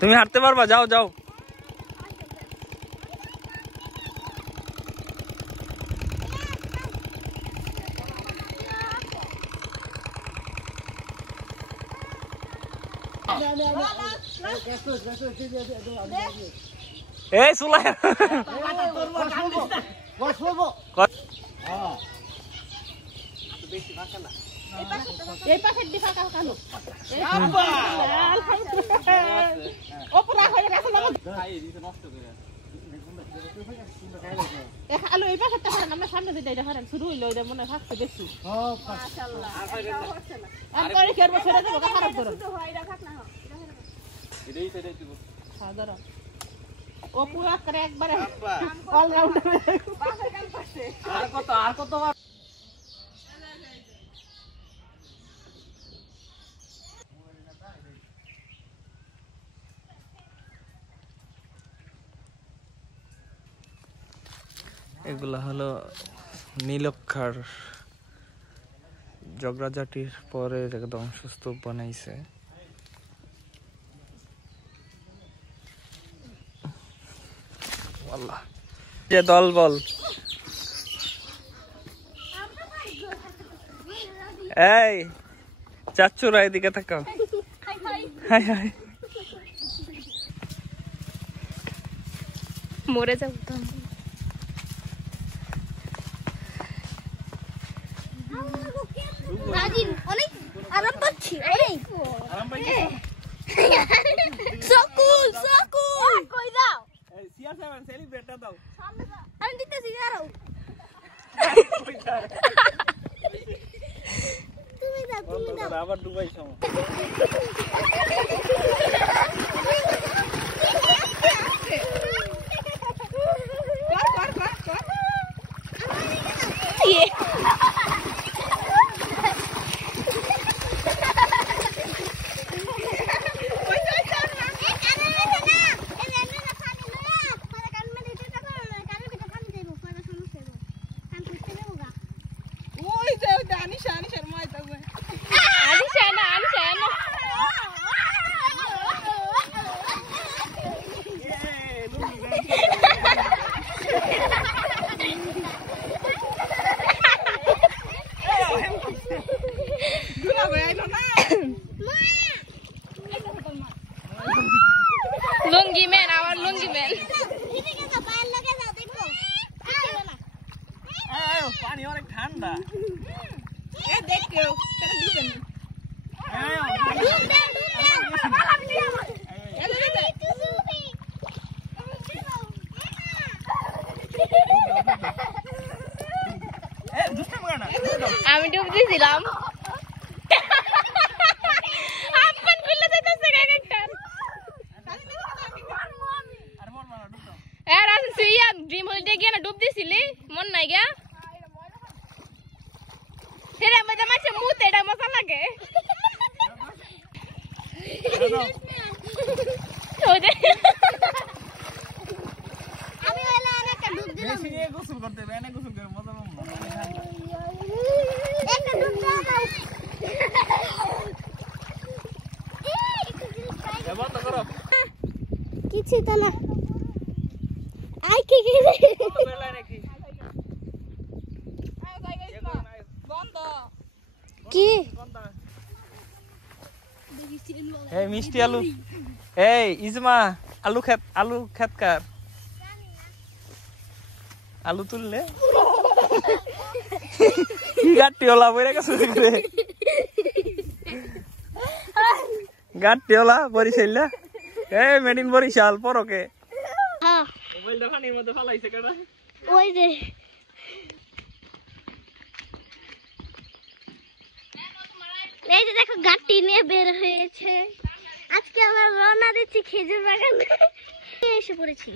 তুমি হাঁটতে পারবা? যাও যাও। এই সুলাই এই পাশে দিফা কাল কালো ওপরা হয়ে গেছে না খাই দিতে নষ্ট করে এ আলো এই পাশেটা হারান আমরা সামনে দিতে এটা হারান শুরু হইলো এটা মনে থাকতে বেশি মাশাআল্লাহ আর করে কি আর ছেড়ে দেব খারাপ করো শুধু হয় এটা থাক না এটাই সেটাই দিব হ্যাঁ ধরো ও পুরো করে একবারে অল রাউন্ডার পাশে কাল পাশে আর কত এগুলা হলো নীলক্ষার ঝগড়াঝাটির পরে একদম সুস্থ বানাইছে। আল্লাহ যে দল বল এই চাচুরা এদিকে থাকো। হাই হাই মরে যাবো তো নাজিন অনেক আরাম পাচ্ছি অনেক আরাম পাচ্ছি সকুল কই দাও এই সিয়া7 সেলিব্রেটটা দাও সামনে দাও আমি দিতেছি দাঁড়াও তুমি দাও আবার ডুবাই সময় লুঙ্গি ম্যান আমার লুঙ্গি ম্যান পানি অনেক ঠান্ডা আমি ডুব দিয়েছিলাম ড্রিম হলিডে গিয়ে না ডুব দিছিলি মন নাই গা হেরে মজা মাছে মুতে এটা মজা লাগে আমি হলো একটা ডুব দিলাম বেশি নিয়ে গোসল করতে হবে এনে গোসল করে মজা পাবো একটা ডুব দাও বন্ধ করো কিছু তো না আই কি কি এই মিষ্টি আলু এই ইজমা আলু খেত কার আলু তুললে গাট্টিওলা বইরা গেছে গাট্টিওলা বরিশাল এই মেড ইন বরিশাল পরকে হ্যাঁ মোবাইলটা পানির মধ্যে ফালাইছে কেডা ওই যে এই যে দেখো গাটি নিয়ে বের হয়েছে আজকে আমরা রওনা দিচ্ছি খেজুর বাগানে এসে পড়েছি